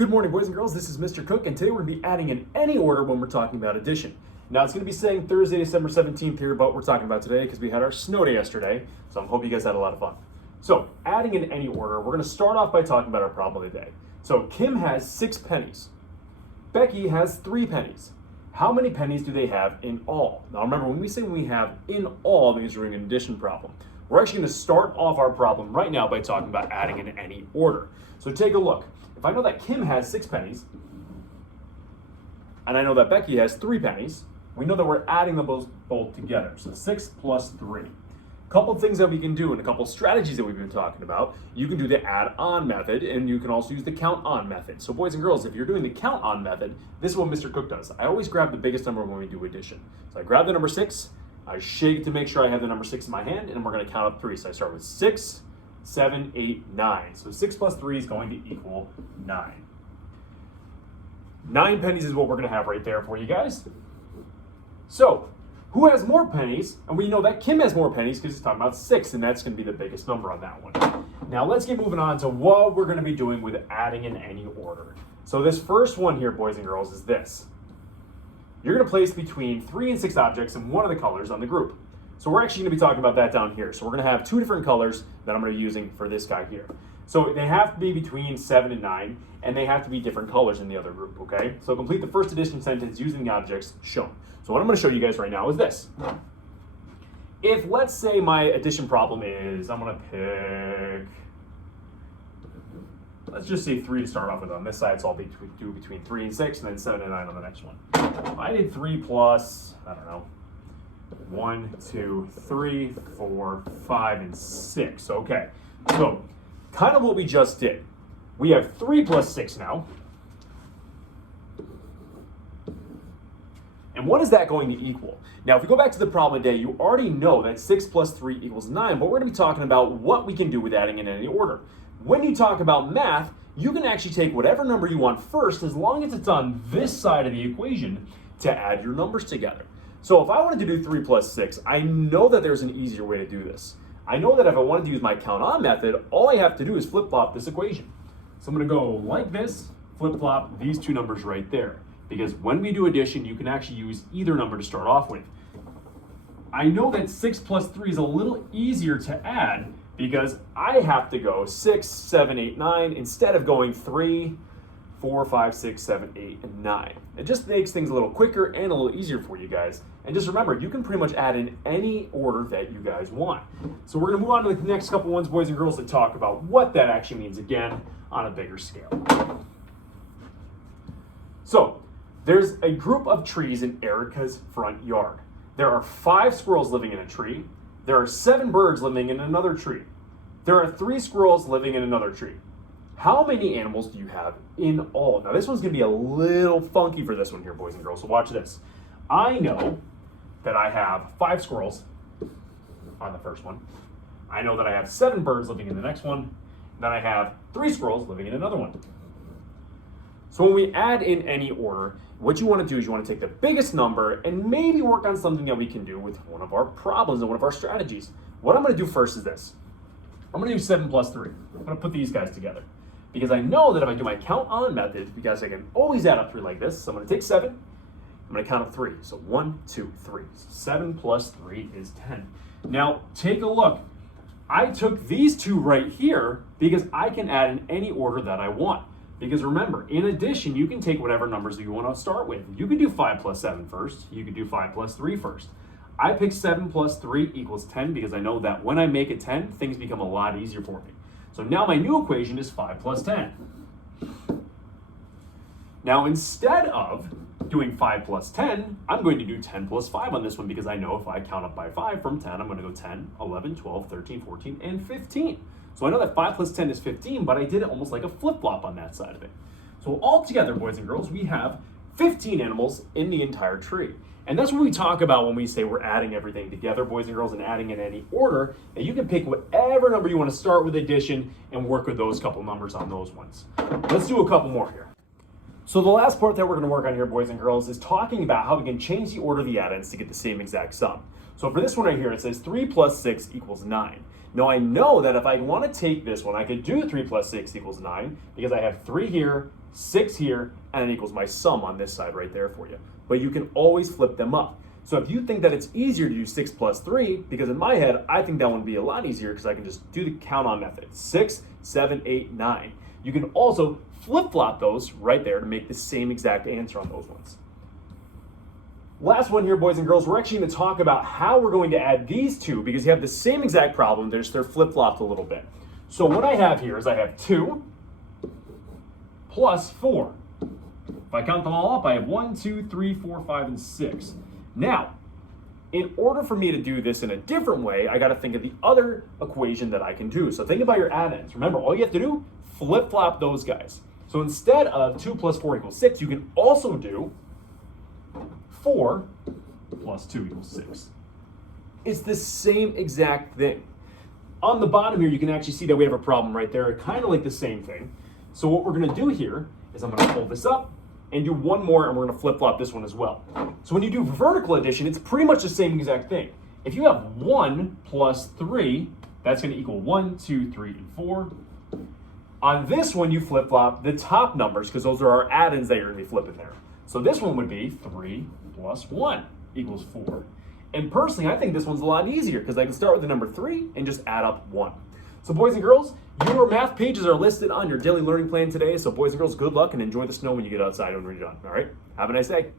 Good morning, boys and girls. This is Mr. Cook, and today we're going to be adding in any order when we're talking about addition. Now, it's going to be saying Thursday, December 17th here, but we're talking about today because we had our snow day yesterday, so I hope you guys had a lot of fun. So, adding in any order, we're going to start off by talking about our problem of the day. So, Kim has 6 pennies. Becky has 3 pennies. How many pennies do they have in all? Now, remember, when we say we have in all, that means we're doing an addition problem. We're actually going to start off our problem right now by talking about adding in any order. So, take a look. If I know that Kim has 6 pennies, and I know that Becky has 3 pennies, we know that we're adding them both together. So 6 plus 3. A couple things that we can do and a couple strategies that we've been talking about. You can do the add-on method, and you can also use the count-on method. So boys and girls, if you're doing the count-on method, this is what Mr. Cook does. I always grab the biggest number when we do addition. So I grab the number 6, I shake it to make sure I have the number 6 in my hand, and we're going to count up 3. So I start with 6, 7, 8, 9. So 6 plus 3 is going to equal 9. 9 pennies is what we're going to have right there for you guys. So, who has more pennies? And we know that Kim has more pennies because it's talking about 6, and that's going to be the biggest number on that one. Now, let's get moving on to what we're going to be doing with adding in any order. So this first one here, boys and girls, is this. You're going to place between 3 and 6 objects in one of the colors on the group. So we're actually going to be talking about that down here. So we're going to have 2 different colors that I'm going to be using for this guy here. So they have to be between 7 and 9, and they have to be different colors in the other group, okay? So complete the first addition sentence using the objects shown. So what I'm going to show you guys right now is this. If, let's say, my addition problem is, I'm going to pick, let's just say 3 to start off with. On this side, so I'll do between 3 and 6, and then 7 and 9 on the next one. If I did 3 plus, I don't know, 1, 2, 3, 4, 5, and 6. Okay, so kind of what we just did. We have 3 plus 6 now. And what is that going to equal? Now, if we go back to the problem today, you already know that 6 plus 3 equals 9, but we're going to be talking about what we can do with adding in any order. When you talk about math, you can actually take whatever number you want first, as long as it's on this side of the equation, to add your numbers together. So if I wanted to do 3 plus 6, I know that there's an easier way to do this. I know that if I wanted to use my count-on method, all I have to do is flip-flop this equation. So I'm going to go like this, flip-flop these 2 numbers right there. Because when we do addition, you can actually use either number to start off with. I know that 6 plus 3 is a little easier to add because I have to go 6, 7, 8, 9 instead of going 3, 4, 5, 6, 7, 8, and 9. It just makes things a little quicker and a little easier for you guys. And just remember, you can pretty much add in any order that you guys want. So we're going to move on to the next couple ones, boys and girls, to talk about what that actually means again on a bigger scale. So there's a group of trees in Erica's front yard. There are 5 squirrels living in a tree. There are 7 birds living in another tree. There are 3 squirrels living in another tree. How many animals do you have in all? Now, this one's going to be a little funky for this one here, boys and girls, so watch this. I know that I have 5 squirrels on the first one. I know that I have 7 birds living in the next one. Then I have 3 squirrels living in another one. So when we add in any order, what you want to do is you want to take the biggest number and maybe work on something that we can do with one of our problems and one of our strategies. What I'm going to do first is this. I'm going to do 7 plus 3. I'm going to put these guys together. Because I know that if I do my count-on method, because I can always add up 3 like this, so I'm going to take 7, I'm going to count up 3. So 1, 2, 3. So 7 plus 3 is 10. Now, take a look. I took these 2 right here because I can add in any order that I want. Because remember, in addition, you can take whatever numbers you want to start with. You could do 5 plus 7 first. You could do 5 plus 3 first. I picked 7 plus 3 equals 10 because I know that when I make it 10, things become a lot easier for me. So now my new equation is 5 plus 10. Now instead of doing 5 plus 10, I'm going to do 10 plus 5 on this one because I know if I count up by 5 from 10, I'm going to go 10, 11, 12, 13, 14, and 15. So I know that 5 plus 10 is 15, but I did it almost like a flip-flop on that side of it. So altogether, boys and girls, we have 15 animals in the entire tree. And that's what we talk about when we say we're adding everything together, boys and girls, and adding in any order. And you can pick whatever number you want to start with addition and work with those couple numbers on those ones. Let's do a couple more here. So the last part that we're going to work on here, boys and girls, is talking about how we can change the order of the add-ins to get the same exact sum. So for this one right here, it says 3 plus 6 equals 9. Now I know that if I want to take this one, I could do 3 plus 6 equals 9 because I have 3 here, 6 here, and it equals my sum on this side right there for you. But you can always flip them up. So if you think that it's easier to do 6 plus 3, because in my head, I think that one would be a lot easier because I can just do the count on method. 6, 7, 8, 9. You can also flip-flop those right there to make the same exact answer on those ones. Last one here, boys and girls, we're actually going to talk about how we're going to add these two because you have the same exact problem, they're flip-flopped a little bit. So what I have here is I have 2 plus 4. If I count them all up, I have 1, 2, 3, 4, 5, and 6. Now, in order for me to do this in a different way, I got to think of the other equation that I can do. So think about your add-ins. Remember, all you have to do, flip-flop those guys. So instead of 2 plus 4 equals 6, you can also do 4 plus 2 equals 6. It's the same exact thing. On the bottom here, you can actually see that we have a problem right there, kind of like the same thing. So what we're going to do here is I'm going to pull this up and do one more, and we're going to flip-flop this one as well. So when you do vertical addition, it's pretty much the same exact thing. If you have 1 plus 3, that's going to equal 1, 2, 3, and 4. On this one, you flip-flop the top numbers because those are our add-ins that you're going to be flipping there. So this one would be 3 plus 1 equals 4. And personally, I think this one's a lot easier because I can start with the number 3 and just add up 1. So boys and girls, your math pages are listed on your daily learning plan today. So boys and girls, good luck and enjoy the snow when you get outside when you're done. All right? Have a nice day.